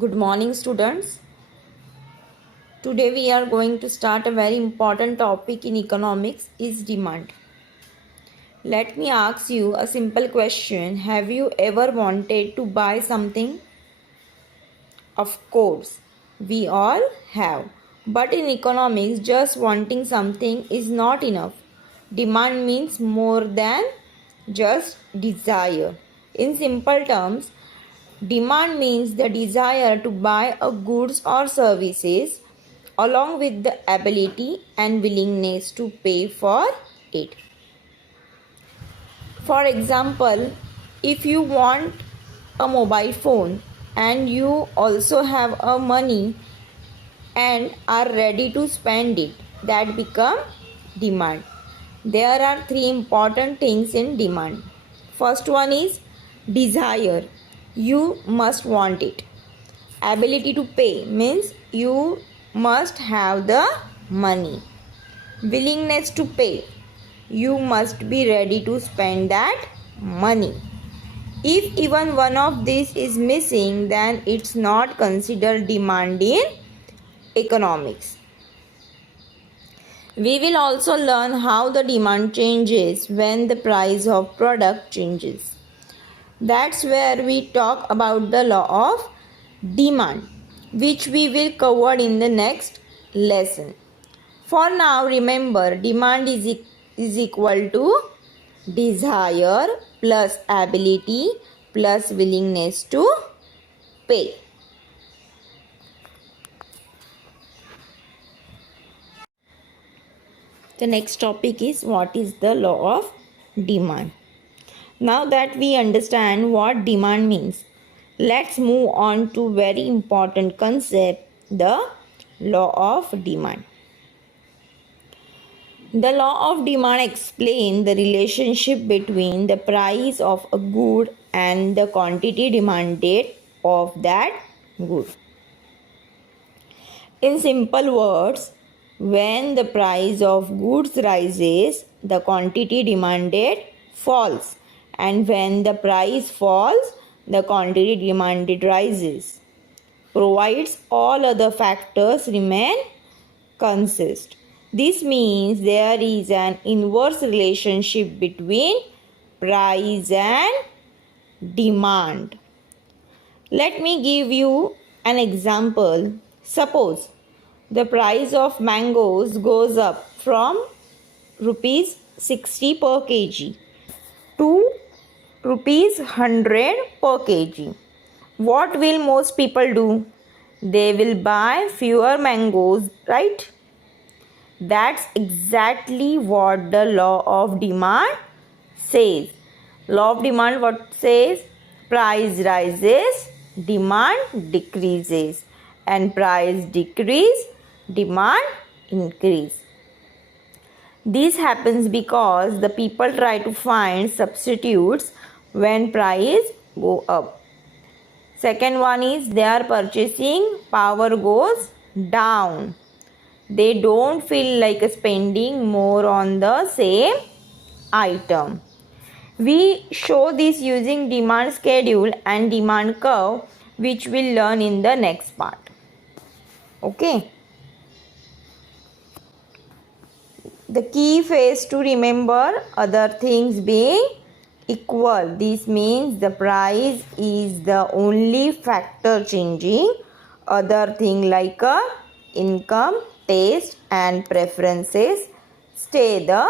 Good morning, students. Today we are going to start a very important topic in economics is demand. Let me ask you a simple question. Have you ever wanted to buy something? Of course, we all have. But in economics, just wanting something is not enough. Demand means more than just desire. In simple terms, demand means the desire to buy a goods or services along with the ability and willingness to pay for it. For example, if you want a mobile phone and you also have a money and are ready to spend it, that become demand. There are three important things in demand. First one is desire. You must want it. Ability to pay means you must have the money. Willingness to pay. You must be ready to spend that money. If even one of these is missing, then it's not considered demand in economics. We will also learn how the demand changes when the price of product changes. That's where we talk about the law of demand, which we will cover in the next lesson. For now, remember, demand is equal to desire plus ability plus willingness to pay. The next topic is what is the law of demand. Now that we understand what demand means, let's move on to very important concept, the law of demand. The law of demand explains the relationship between the price of a good and the quantity demanded of that good. In simple words, when the price of goods rises, the quantity demanded falls, and when the price falls, the quantity demanded rises, provides all other factors remain consist. This means there is an inverse relationship between price and demand. Let me give you an example. Suppose the price of mangoes goes up from rupees 60 per kg to rupees 100 per kg. What will most people do? They will buy fewer mangoes, right? That's exactly what the law of demand says. Law of demand what says? Price rises, demand decreases, and price decrease, demand increase. This happens because the people try to find substitutes when price go up. Second one is their purchasing power goes down. They don't feel like spending more on the same item. We show this using demand schedule and demand curve, which we'll learn in the next part. Okay. The key phrase to remember, other things being equal. This means the price is the only factor changing. Other thing like income, taste and preferences stay the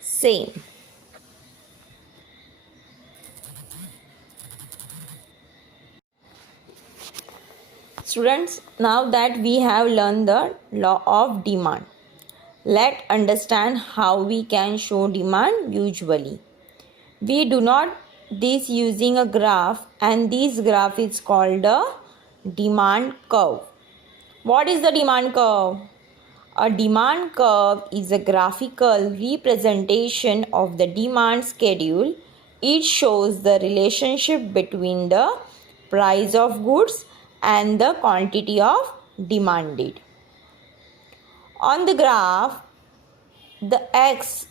same. Students, now that we have learned the law of demand, let's understand how we can show demand usually. We do not this using a graph, and this graph is called a demand curve. What is the demand curve? A demand curve is a graphical representation of the demand schedule. It shows the relationship between the price of goods and the quantity of demanded. On the graph, the x,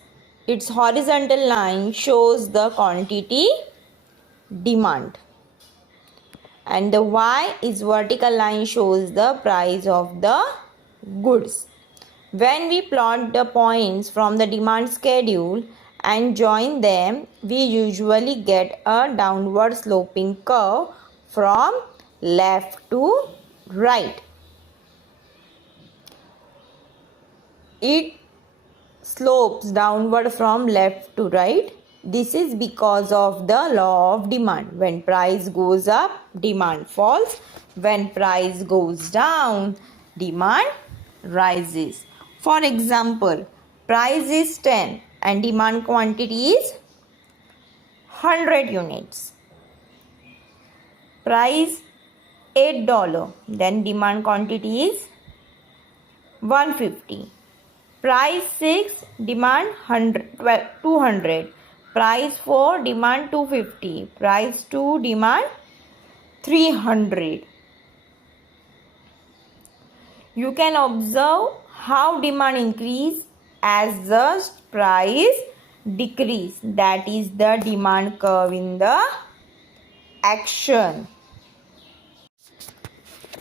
its horizontal line, shows the quantity demand, and the Y is vertical line shows the price of the goods. When we plot the points from the demand schedule and join them, we usually get a downward sloping curve from left to right. It slopes downward from left to right. This is because of the law of demand. When price goes up, demand falls. When price goes down, demand rises. For example, price is 10 and demand quantity is 100 units. Price $8, then demand quantity is 150. Price 6, demand 200. Price 4, demand 250. Price 2, demand 300. You can observe how demand increase as the price decrease. That is the demand curve in the action.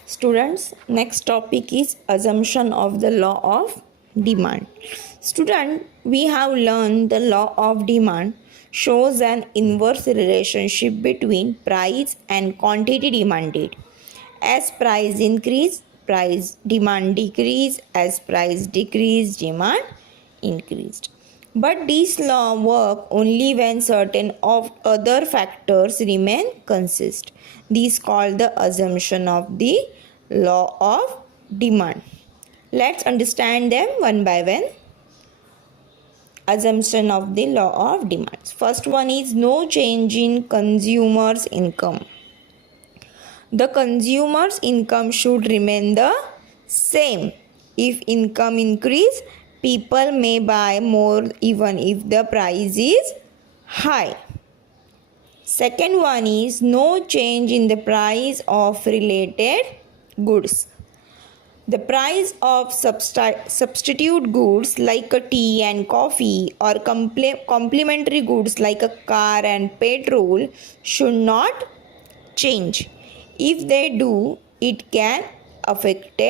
Students, next topic is assumption of the law of demand. Student, we have learned the law of demand shows an inverse relationship between price and quantity demanded. As price increase, price demand decrease. As price decrease, demand increased. But this law work only when certain of other factors remain consist. This called the assumption of the law of demand. Let's understand them one by one. Assumption of the law of demand. First one is no change in consumer's income. The consumer's income should remain the same. If income increase, people may buy more even if the price is high. Second one is no change in the price of related goods. The price of substitute goods like a tea and coffee or complementary goods like a car and petrol should not change. If they do, it can affect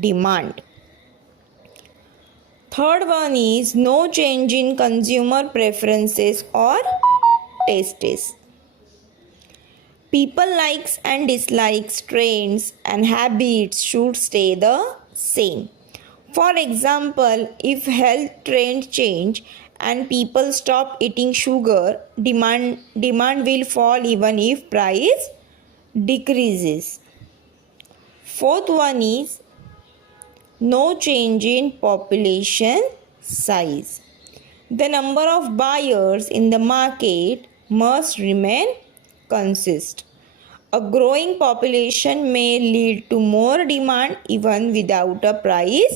demand. Third one is no change in consumer preferences or tastes. People likes and dislikes, trends and habits should stay the same. For example, if health trends change and people stop eating sugar, demand will fall even if price decreases. Fourth one is no change in population size. The number of buyers in the market must remain consist. A growing population may lead to more demand even without a price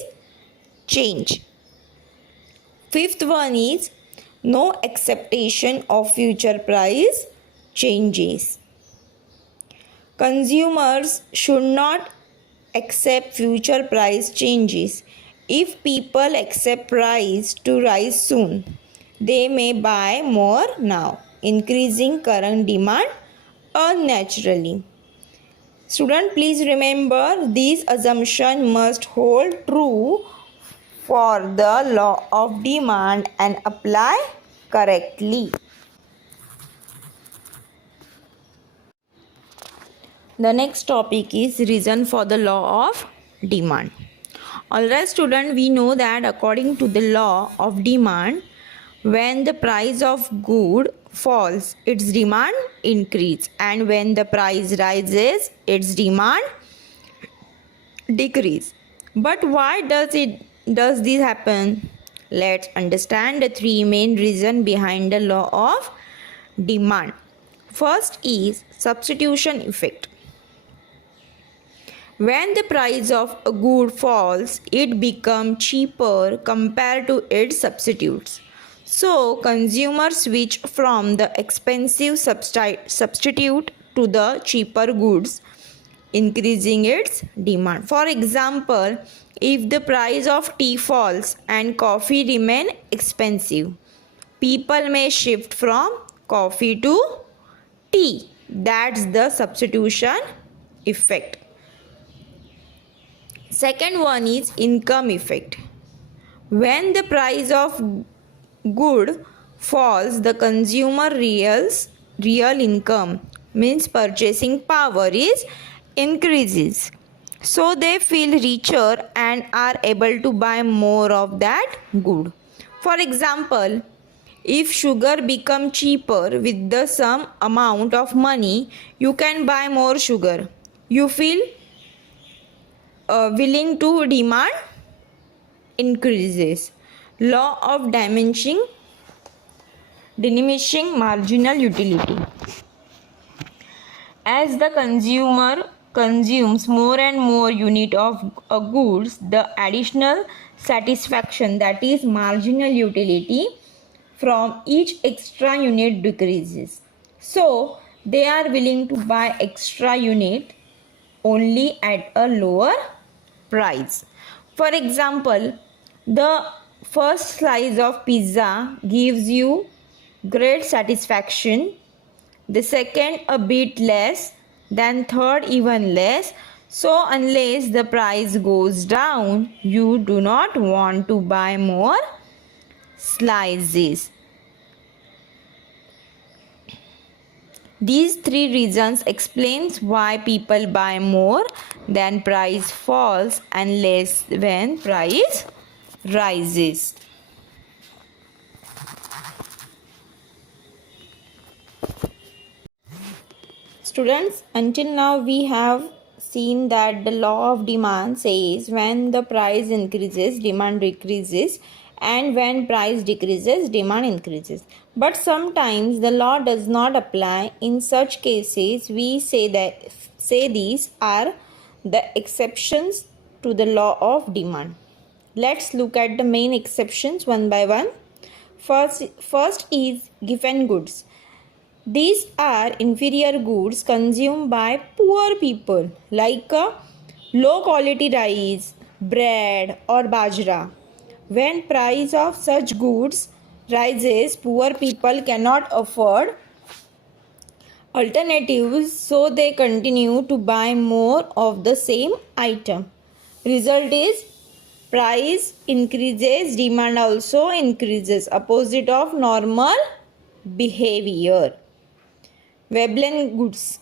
change. Fifth one is no acceptation of future price changes. Consumers should not accept future price changes. If people accept price to rise soon, they may buy more now, increasing current demand unnaturally. Student, please remember this assumption must hold true for the law of demand and apply correctly. The next topic is reason for the law of demand. Alright student, we know that according to the law of demand, when the price of good falls, its demand increase, and when the price rises, its demand decrease. But why does this happen? Let's understand the three main reasons behind the law of demand. First is substitution effect. When the price of a good falls, it becomes cheaper compared to its substitutes. So, consumers switch from the expensive substitute to the cheaper goods, increasing its demand. For example, if the price of tea falls and coffee remain expensive, people may shift from coffee to tea That's the substitution effect. Second one is income effect. When the price of good falls, the consumer real income, means purchasing power, is increases. So they feel richer and are able to buy more of that good. For example, if sugar become cheaper with the some amount of money, you can buy more sugar. You feel willing to demand increases. Law of diminishing marginal utility. As the consumer consumes more and more unit of goods, the additional satisfaction, that is marginal utility, from each extra unit decreases. So they are willing to buy extra unit only at a lower price. For example, the first slice of pizza gives you great satisfaction, the second a bit less, then third even less. So unless the price goes down, you do not want to buy more slices. These three reasons explains why people buy more then price falls and less when price rises. Students, until now we have seen that the law of demand says when the price increases, demand decreases, and when price decreases, demand increases. But sometimes the law does not apply. In such cases, we say these are the exceptions to the law of demand. Let's look at the main exceptions one by one. First is given goods. These are inferior goods consumed by poor people, like low quality rice, bread or bajra. When price of such goods rises, poor people cannot afford alternatives, so they continue to buy more of the same item. Result is price increases, demand also increases, opposite of normal behavior. Veblen goods.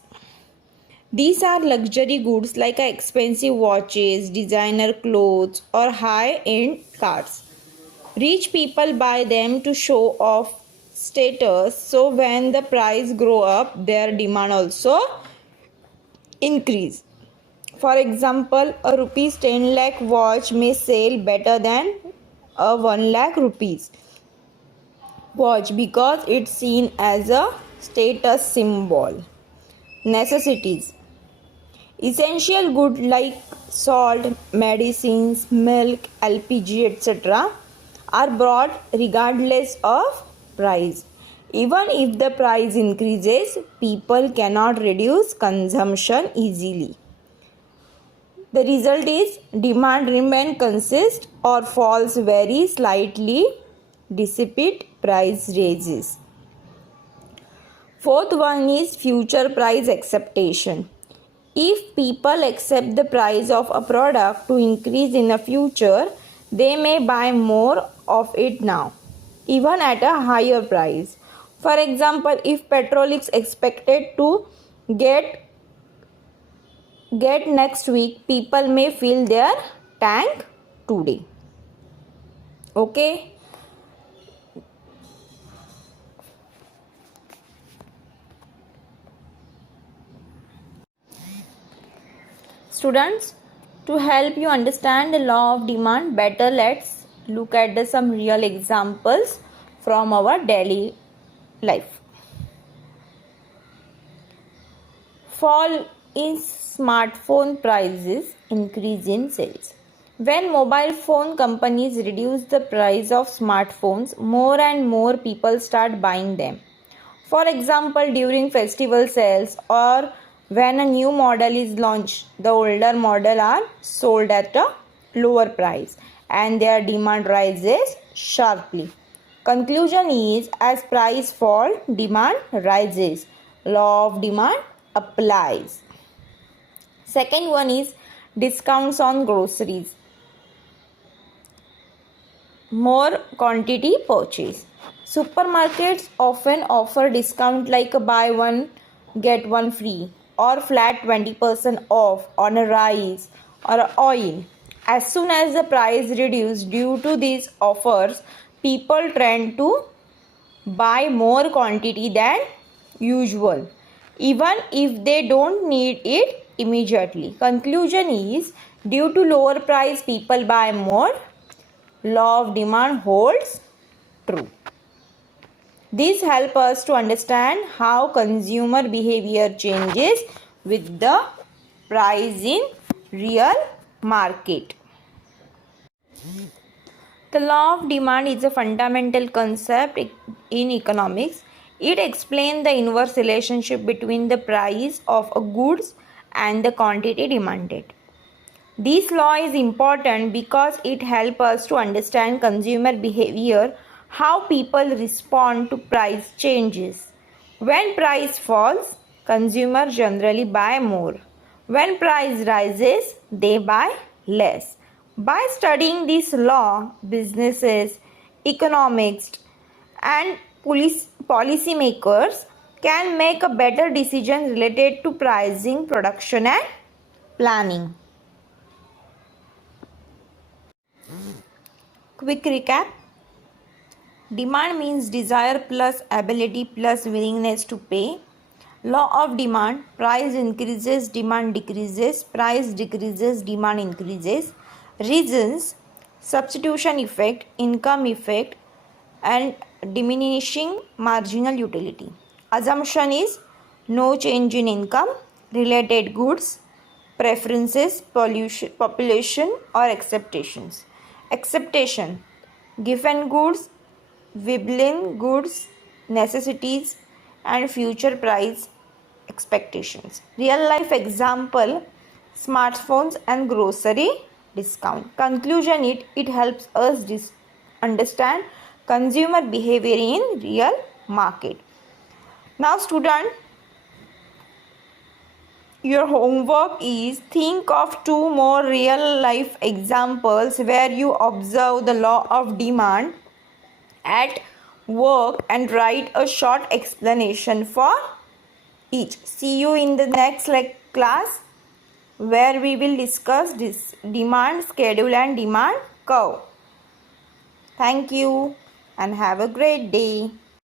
These are luxury goods like expensive watches, designer clothes or high-end cars. Rich people buy them to show off status, so when the price grow up, their demand also increase. For example, a rupees 10 lakh watch may sell better than a 1 lakh rupees watch because it's seen as a status symbol. Necessities. Essential goods like salt, medicines, milk, LPG, etc. are bought regardless of price. Even if the price increases, people cannot reduce consumption easily. The result is demand remain consist or falls very slightly, despite price raises. Fourth one is future price acceptation. If people accept the price of a product to increase in the future, they may buy more of it now, even at a higher price. For example, if petrol is expected to get next week, people may fill their tank today. Okay. Students, to help you understand the law of demand better, let's look at some real examples from our daily life. Fall in smartphone prices, increase in sales. When mobile phone companies reduce the price of smartphones, more and more people start buying them. For example, during festival sales or when a new model is launched, the older model are sold at a lower price and their demand rises sharply. Conclusion is, as price fall, demand rises. law of demand applies. Second one is discounts on groceries. More quantity purchase. Supermarkets often offer discount like a buy one get one free or flat 20% off on a rice or a oil. As soon as the price reduced due to these offers, people tend to buy more quantity than usual, even if they don't need it immediately. Conclusion is, due to lower price, people buy more. Law of demand holds true. These help us to understand how consumer behavior changes with the price in real market. The law of demand is a fundamental concept in economics. It explains the inverse relationship between the price of a goods and the quantity demanded. This law is important because it helps us to understand consumer behavior, how people respond to price changes. When price falls, consumers generally buy more. When price rises, they buy less. By studying this law, businesses, economists, and policymakers can make a better decision related to pricing, production, and planning. Quick recap. Demand means desire plus ability plus willingness to pay. Law of demand: price increases, demand decreases, price decreases, demand increases. Reasons: substitution effect, income effect, and diminishing marginal utility. Assumption is no change in income, related goods, preferences, population, or acceptations. Acceptation: given goods, Veblen goods, necessities, and future price expectations. Real life example: smartphones and grocery discount. Conclusion: it helps us understand consumer behavior in real market. Now student, your homework is think of 2 more real life examples where you observe the law of demand at work and write a short explanation for each. See you in the next class where we will discuss this demand schedule and demand curve. Thank you and have a great day.